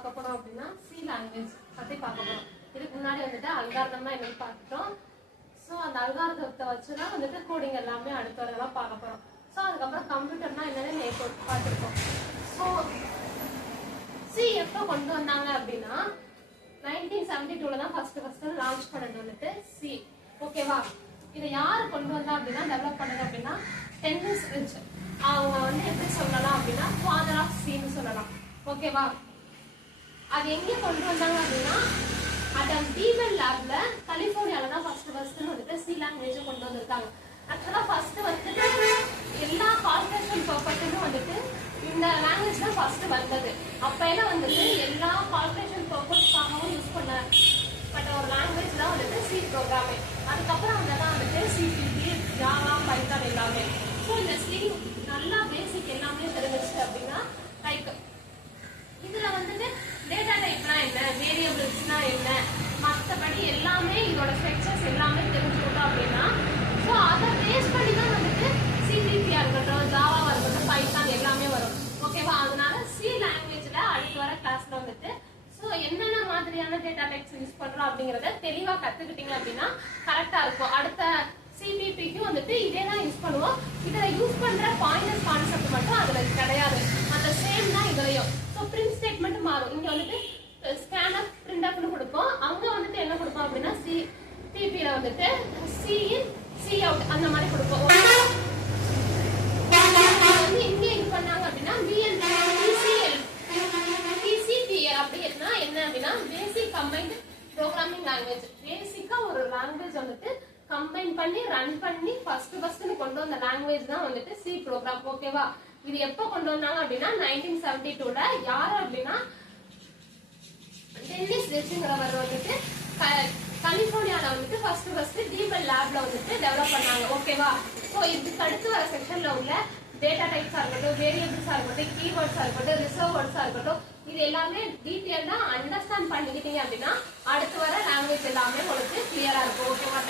பார்க்க போறோம் அப்படின்னா சி லாங்குவேஜ் பத்தி பார்க்க போறோம். இதுக்கு முன்னாடி வந்துட்டு அல்காரிதம்னா என்னன்னு பார்த்துட்டோம். ஸோ அந்த அல்காரிதத்தை வச்சுதான் வந்துட்டு கோடிங் எல்லாமே அடுத்த வரலாம் பார்க்க போறோம். ஸோ அதுக்கப்புறம் கம்ப்யூட்டர்னா என்னன்னு பார்த்துருக்கோம். ஸோ சி எப்போ கொண்டு வந்தாங்க அப்படின்னா 1972 தான் ஃபர்ஸ்ட் லான்ச் பண்ணது வந்துட்டு சி. ஓகேவா? இதை யாரு கொண்டு வந்தா அப்படின்னா டெவலப் பண்ணது அப்படின்னா டென்னிஸ் ரிச். அவங்க வந்து எப்படி சொல்லலாம் அப்படின்னா ஃபாதர் ஆஃப் சின்னு சொல்லலாம். ஓகேவா? அது எங்க கொண்டு வந்தாங்க அப்படின்னா அடம் டீவெல் லேப்ல கலிபோர்னியால தான் ஃபர்ஸ்ட் வந்துட்டு சி லாங்குவேஜ் கொண்டு வந்திருக்காங்க. ஆக்சுவலா ஃபர்ஸ்ட் வந்துட்டு எல்லா கால்குலேஷன் பர்பஸ்க்கும் வந்துட்டு இந்த லாங்குவேஜ் தான் ஃபர்ஸ்ட் வந்தது. அப்ப எல்லாம் வந்துட்டு எல்லா கால்குலேஷன் பர்பஸ்க்காகவும் யூஸ் பண்ணப்பட்ட ஒரு லாங்குவேஜ் தான் வந்துட்டு சி ப்ரோக்ராமே. அதுக்கப்புறம் அதெல்லாம் வந்துட்டு சிபிபி, ஜாவா, பைத்தான் எல்லாமே. ஸோ இந்த சி நல்லா பேசிக் எல்லாமே தெரிஞ்சிச்சு அப்படின்னா லைக் இதுல வந்துட்டு டேட்டா டைப்னா என்ன, வேரியபிள்ஸ்னா என்ன, மற்றபடி எல்லாமே இதோட ஸ்ட்ரக்சர்ஸ் எல்லாமே தெரிஞ்சுக்கிட்டோம் அப்படின்னா ஸோ அதை பேஸ் பண்ணி தான் வந்துட்டு சிபிபியா இருக்கட்டும், ஜாவாவா இருக்கட்டும், பைத்தான் எல்லாமே வரும். ஓகேவா? அதனால சி லாங்குவேஜ்ல அடுத்து வர கிளாஸ்ல வந்துட்டு ஸோ என்னென்ன மாதிரியான டேட்டா டைப்ஸ் யூஸ் பண்றோம் அப்படிங்கறத தெளிவா கத்துக்கிட்டீங்க அப்படின்னா கரெக்டா இருக்கும். அடுத்த சிபிபிக்கு வந்துட்டு இதே தான் யூஸ் பண்ணுவோம். இதுல யூஸ் பண்ற பாயிண்டர்ஸ் கான்செப்ட் மட்டும் அதுல கிடையாது, அந்த சேம் தான் இதுலயும். ஸோ பிரிண்ட் ஸ்டேட்மெண்ட் மாறும். இங்க வந்துட்டு ஸ்கேன் பிரிண்ட் அப்னு கொடுப்போம், அங்க வந்துட்டு என்ன கொடுப்போம் அப்படின்னா சிபில வந்துட்டு சி இன் சி அவுட் அந்த மாதிரி கொடுப்போம். வந்து இங்க இது பண்ணாங்க அப்படின்னா பிசிஎல் அப்படின்னா என்ன அப்படின்னா பேசிக் கம்பைன்ட் ப்ரோக்ராமிங் லாங்குவேஜ். பேசிக்கா ஒரு லாங்குவேஜ் வந்துட்டு கம்பைன் பண்ணி ரன் பண்ணி ஃபர்ஸ்ட் கொண்டு வந்த லாங்குவேஜ் தான் வந்துட்டு சி ப்ரோக்ராம். ஓகேவா? இது எப்ப கொண்டு வந்தாங்க அப்படின்னா 1972ல. யாரு அப்படின்னா டென்னிஸ் ரிச்ங்கிறவர் வந்துட்டு கலிபோர்னியால வந்துட்டு ஃபர்ஸ்ட் டீவெல் லேப்ல வந்துட்டு டெவலப் பண்ணாங்க. ஓகேவா? ஸோ இதுக்கு அடுத்து வர செக்ஷன்ல உள்ள டேட்டா டைப்ஸா இருக்கட்டும், வேரியபிள்ஸா இருக்கட்டும், கீவேர்ட்ஸா இருக்கட்டும், ரிசர்வ் வேர்ட்ஸா இருக்கட்டும், இது எல்லாமே டீட்டெயிலா அண்டர்ஸ்டாண்ட் பண்ணிக்கிட்டீங்க அப்படின்னா அடுத்து வர லாங்குவேஜ் எல்லாமே உங்களுக்கு கிளியரா இருக்கும். ஓகேவா?